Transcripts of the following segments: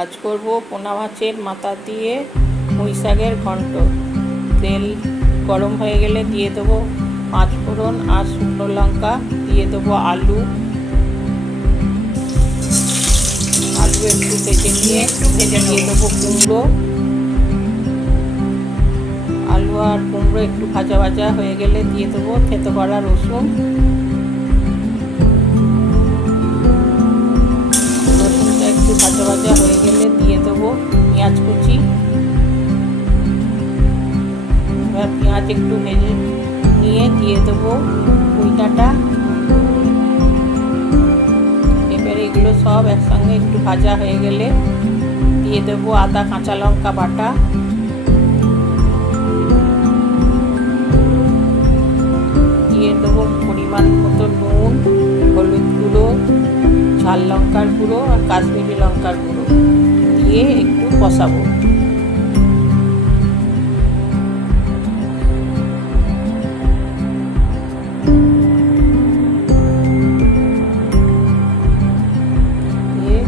আজ করব পোনা মাছের মাথা দিয়ে পুঁই শাকের ঘন্ট। তেল গরম হয়ে গেলে দিয়ে দেবো পাঁচ ফোড়ন আর শুকনো লঙ্কা, দিয়ে দেবো আলু একটু ভেজে নিয়ে দিয়ে দেবো কুমড়ো। আলু আর কুমড়ো একটু ভাজা ভাজা হয়ে গেলে দিয়ে দেবো থেতো করা রসুন। রসুনটা একটু ভাজা ভাজা হয়ে গেলে দিয়ে দেবো পেঁয়াজ কুচি। এবার পেঁয়াজ একটু ভেজে নিয়ে দিয়ে দেবো পুঁই ডাঁটা। এবারে এগুলো সব একসঙ্গে একটু ভাজা হয়ে গেলে দিয়ে দেবো আদা কাঁচা লঙ্কা বাটা, দিয়ে দেবো পরিমাণ মতো নুন, হলুদ গুঁড়ো, ঝাল লঙ্কার গুঁড়ো আর কাশ্মীরি লঙ্কার গুঁড়ো দিয়ে একটু কষাবো।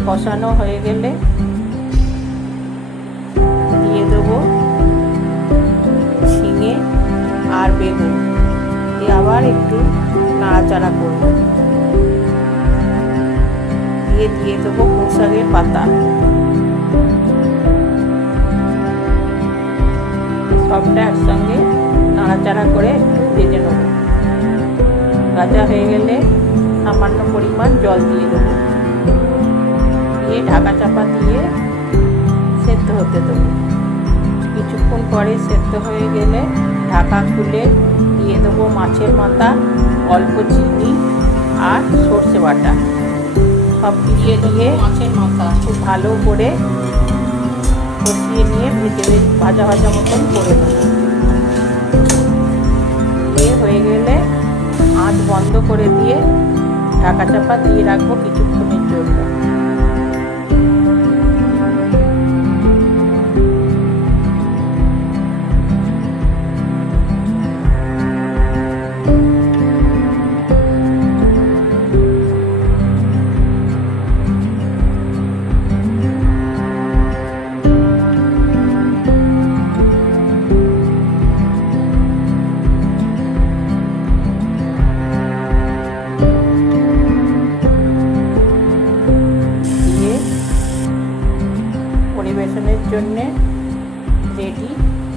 কষানো হয়ে গেলে দিয়ে দেবো ঝিঙে আর বেগুন, দিয়ে আবার একটু নাড়াচাড়া করব। দিয়ে দেবো পুঁই শাকের পাতা। সবটা একসঙ্গে নাড়াচাড়া করে একটু ভেজে নেব। ভাজা হয়ে গেলে সামান্য পরিমাণ জল দিয়ে দেবো, দিয়ে ঢাকা চাপা দিয়ে সেদ্ধ হতে দেবো। কিছুক্ষণ পরে সেদ্ধ হয়ে গেলে ঢাকা খুলে দিয়ে দেবো মাছের মাথা, অল্প চিনি আর সর্ষে বাটা সব দিয়ে দিয়ে মাছের মাথা খুব ভালো করে কষিয়ে নিয়ে ভাজা ভাজা মতন করে দেবো। দিয়ে হয়ে গেলে আঁচ বন্ধ করে দিয়ে ঢাকা চাপা দিয়ে রাখবো কিছুক্ষণের জন্য।